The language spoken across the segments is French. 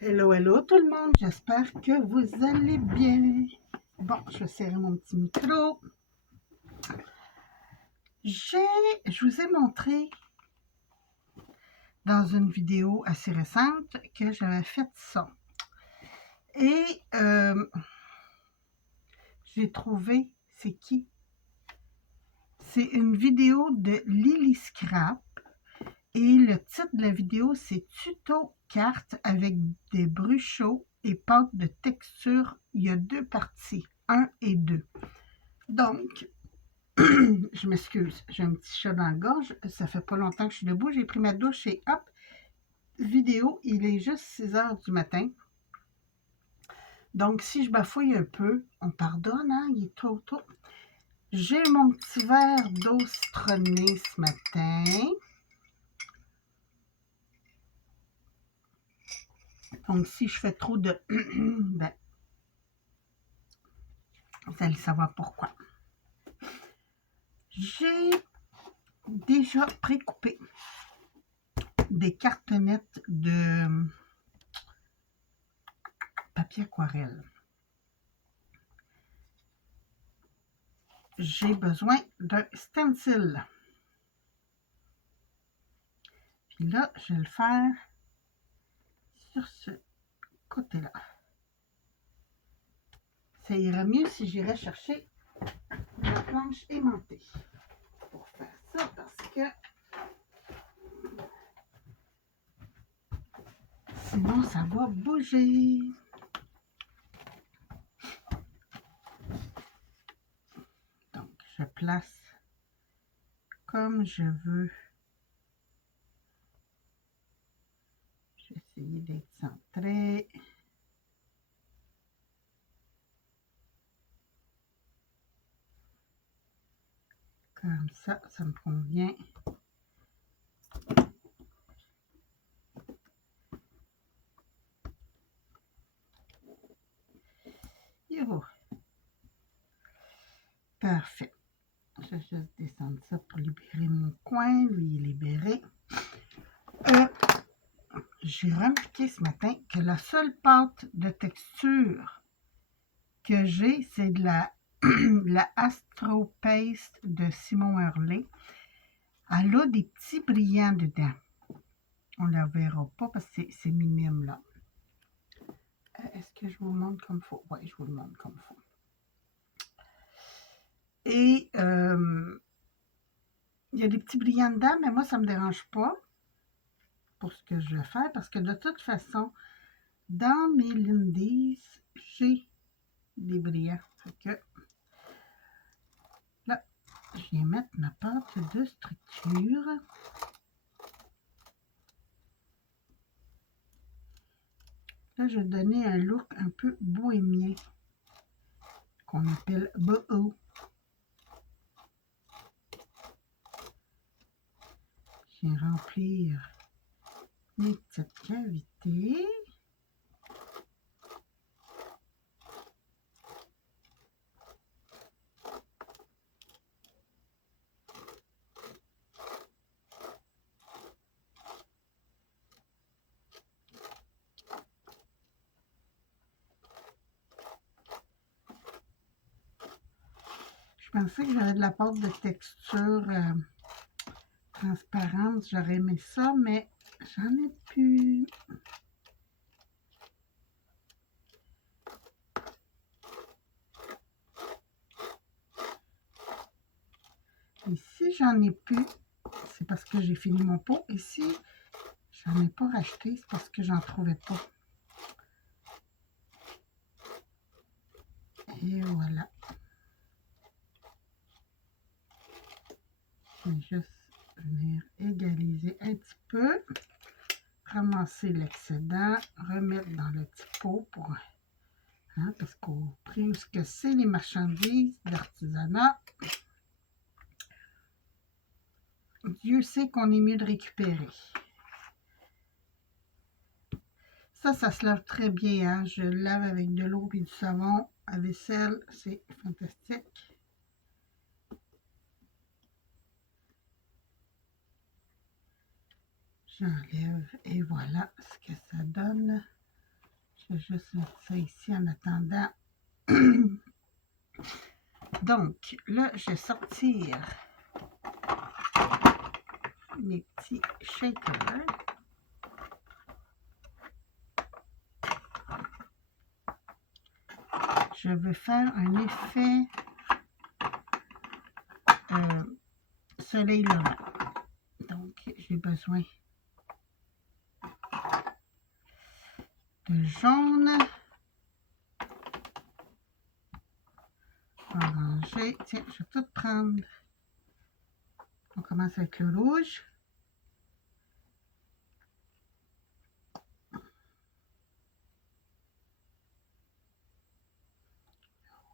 Hello, hello tout le monde, j'espère que vous allez bien. Bon, je vais serrer mon petit micro. Je vous ai montré dans une vidéo assez récente que j'avais fait ça. Et j'ai trouvé, c'est qui? C'est une vidéo de Lily Scrap. Et le titre de la vidéo, c'est Tuto carte avec des bruchaux et pâte de texture. Il y a deux parties, 1 et 2. Donc, je m'excuse, j'ai un petit chat dans la gorge. Ça fait pas longtemps que je suis debout. J'ai pris ma douche et hop, vidéo. Il est juste 6 heures du matin. Donc, si je bafouille un peu, on pardonne, hein, il est tôt. J'ai mon petit verre d'eau citronnée ce matin. Donc, si je fais trop de... ben, vous allez savoir pourquoi. J'ai déjà précoupé des cartonnettes de papier aquarelle. J'ai besoin d'un stencil. Puis là, je vais le faire sur ce côté-là. Ça ira mieux si j'irais chercher la planche aimantée pour faire ça parce que sinon ça va bouger. Donc, je place comme je veux. Je vais essayer d'être centré. Comme ça, ça me convient. Yo. Parfait. Je vais juste descendre ça pour libérer mon coin. Lui, il est libéré. J'ai remarqué ce matin que la seule pâte de texture que j'ai, c'est de la Astro Paste de Simon Hurley. Elle a des petits brillants dedans. On ne la verra pas parce que c'est minime là. Est-ce que je vous le montre comme il faut? Oui, je vous le montre comme il faut. Et il y a des petits brillants dedans, mais moi, ça ne me dérange pas pour ce que je vais faire parce que de toute façon, dans mes Lindy's, j'ai des brillants. Fait que là, je viens mettre ma pâte de structure. Là, je vais donner un look un peu bohémien qu'on appelle boho. Je viens remplir mes petites cavités. Je pensais que j'avais de la pâte de texture transparente. J'aurais aimé ça, mais j'en ai plus. Et si j'en ai plus, c'est parce que j'ai fini mon pot. Et si j'en ai pas racheté, c'est parce que j'en trouvais pas. Et voilà. Je vais juste venir égaliser un petit peu. Ramasser l'excédent, remettre dans le petit pot pour, hein, parce qu'au prix où c'est les marchandises d'artisanat, Dieu sait qu'on est mieux de récupérer. Ça se lave très bien. Hein? Je le lave avec de l'eau et du savon à vaisselle. C'est fantastique. J'enlève et voilà ce que ça donne Je vais juste mettre ça ici en attendant. Donc, là, je vais sortir mes petits shakers. Je veux faire un effet soleil levant. Donc, j'ai besoin de jaune, orangé. Tiens, je vais tout prendre. On commence avec le rouge.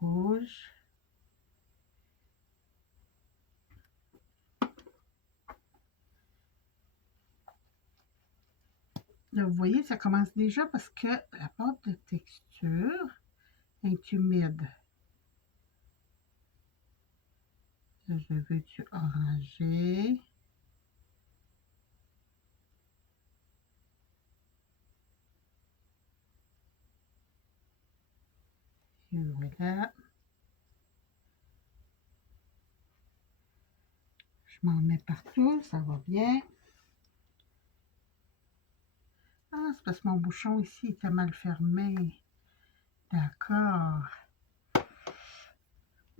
Rouge. Là, vous voyez, ça commence déjà parce que la pâte de texture est humide. Là, je veux du orangé. Et voilà. Je m'en mets partout, ça va bien. Ah, c'est parce que mon bouchon ici était mal fermé. D'accord.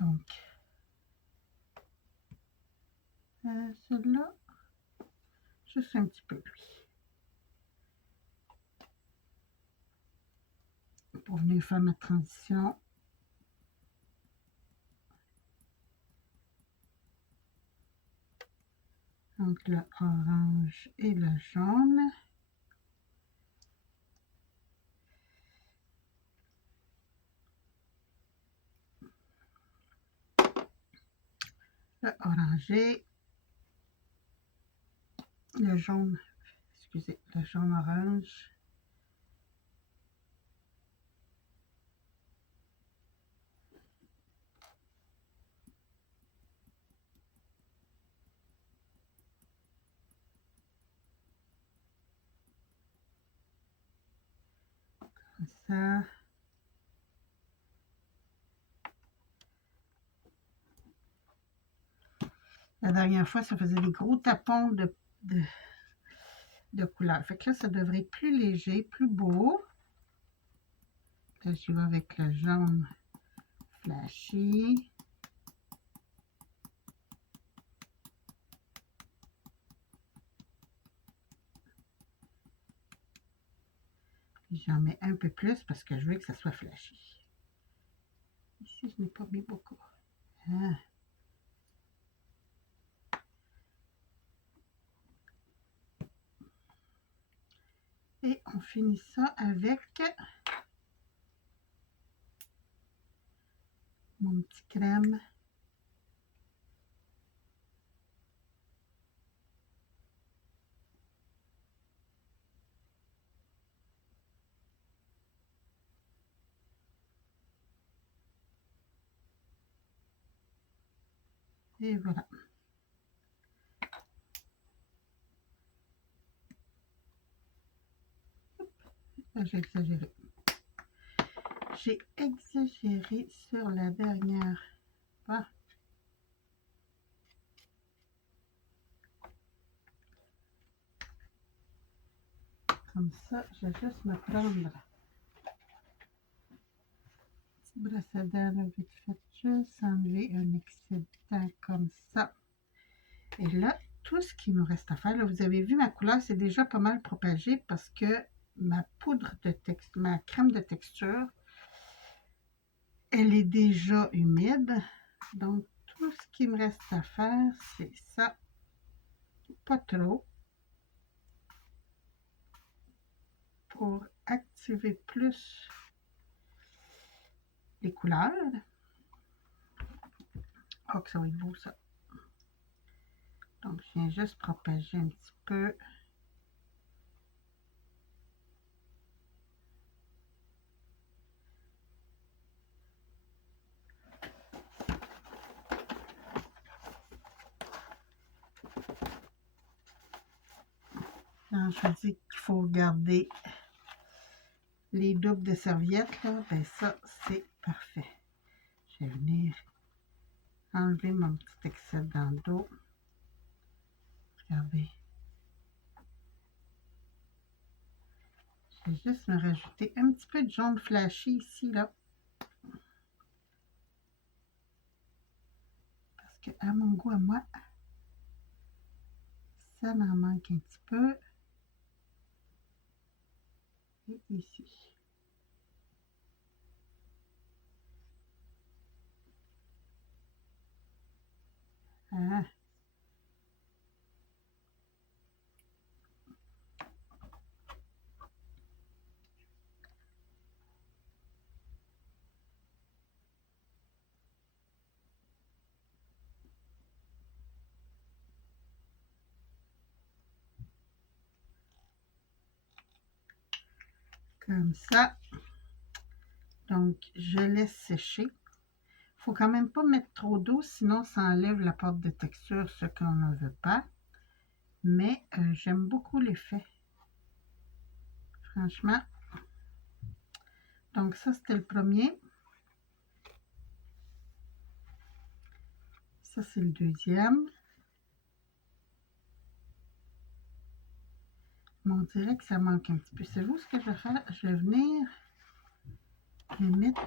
Donc, celui-là, juste un petit peu lui. Pour venir faire ma transition. Entre le orange et le jaune. Le orangé. Le jaune, excusez, le jaune orange. Comme ça. La dernière fois, ça faisait des gros tapons de couleur. Fait que là, ça devrait être plus léger, plus beau. Là, je vais avec le jaune flashy. J'en mets un peu plus parce que je veux que ça soit flashy. Ici, je n'ai pas mis beaucoup. Ah. Et on finit ça avec mon petit crème. Et voilà. J'ai exagéré. J'ai exagéré sur la dernière. Ah. Comme ça, je vais juste me prendre une petite brosse à dents vite fait, juste enlever un excédent comme ça. Et là, tout ce qu'il nous reste à faire, là, vous avez vu ma couleur, c'est déjà pas mal propagé parce que ma poudre de texture, ma crème de texture, elle est déjà humide. Donc, tout ce qui me reste à faire, c'est ça. Pas trop. Pour activer plus les couleurs. Oh, que ça va être beau, ça. Donc, je viens juste propager un petit peu. Alors, je vous dis qu'il faut garder les doubles de serviettes, là, ben ça, c'est parfait. Je vais venir enlever mon petit excès dans le dos. Regardez. Je vais juste me rajouter un petit peu de jaune flashy ici, là. Parce que à mon goût, à moi, ça m'en manque un petit peu. Et ici. Ah. Comme ça. Donc, je laisse sécher. Il ne faut quand même pas mettre trop d'eau, sinon ça enlève la pâte de texture, ce qu'on ne veut pas. Mais j'aime beaucoup l'effet. Franchement. Donc, ça, c'était le premier. Ça, c'est le deuxième. Mais on dirait que ça manque un petit peu. C'est vous ce que je vais faire? Je vais venir mettre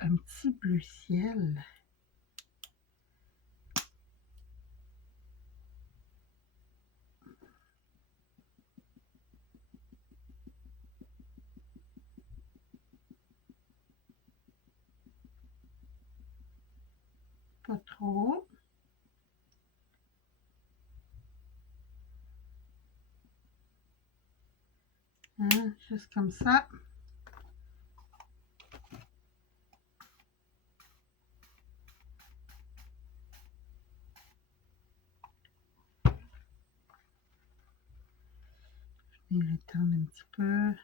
un petit bleu ciel. Pas trop. Hein, juste comme ça. Je vais étendre un petit peu.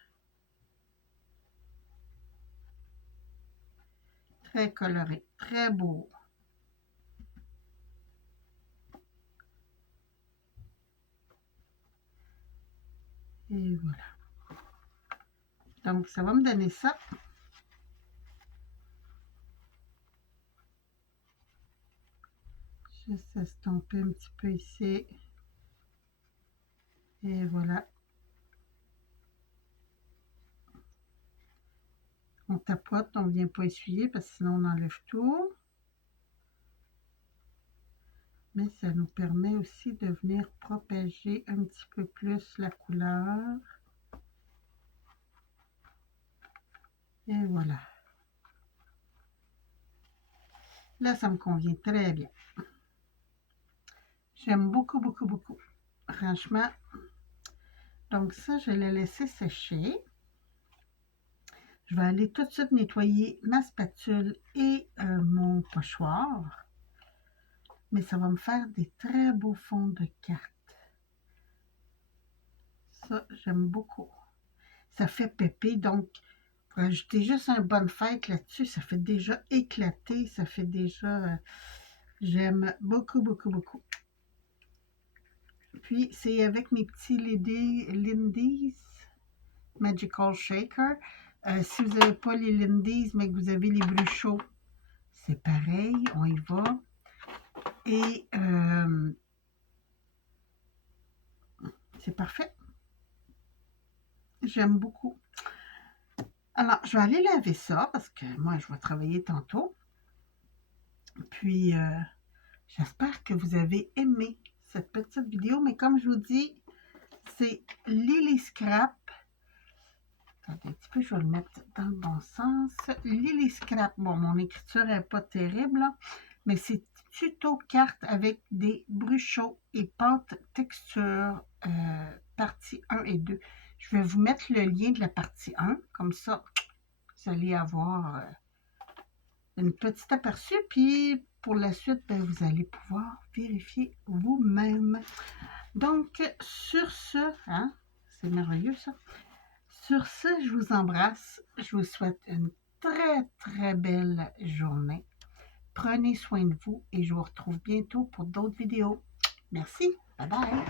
Très coloré, très beau. Et voilà. Donc, ça va me donner ça. Juste estomper un petit peu ici. Et voilà. On tapote, on ne vient pas essuyer parce que sinon on enlève tout. Mais ça nous permet aussi de venir propager un petit peu plus la couleur. Et voilà. Là, ça me convient très bien. J'aime beaucoup, beaucoup, beaucoup. Franchement. Donc ça, je l'ai laissé sécher. Je vais aller tout de suite nettoyer ma spatule et mon pochoir. Mais ça va me faire des très beaux fonds de cartes. Ça, j'aime beaucoup. Ça fait pépé, donc pour ajouter juste un bonne fête là-dessus, ça fait déjà éclater, ça fait déjà... j'aime beaucoup, beaucoup, beaucoup. Puis, c'est avec mes petits Lindy's Magical Shaker. Si vous n'avez pas les Lindy's, mais que vous avez les Bruchot, c'est pareil, on y va. Et c'est parfait. J'aime beaucoup. Alors, je vais aller laver ça parce que moi, je vais travailler tantôt. Puis, j'espère que vous avez aimé cette petite vidéo. Mais comme je vous dis, c'est Lily Scrap. Attendez un petit peu, je vais le mettre dans le bon sens. Lily Scrap. Bon, mon écriture n'est pas terrible, là, mais c'est tuto carte avec des bruchots et pâte texture partie 1 et 2. Je vais vous mettre le lien de la partie 1. Comme ça, vous allez avoir une petite aperçu. Puis, pour la suite, ben, vous allez pouvoir vérifier vous-même. Donc, sur ce, hein, c'est merveilleux ça. Sur ce, je vous embrasse. Je vous souhaite une très, très belle journée. Prenez soin de vous et je vous retrouve bientôt pour d'autres vidéos. Merci. Bye bye.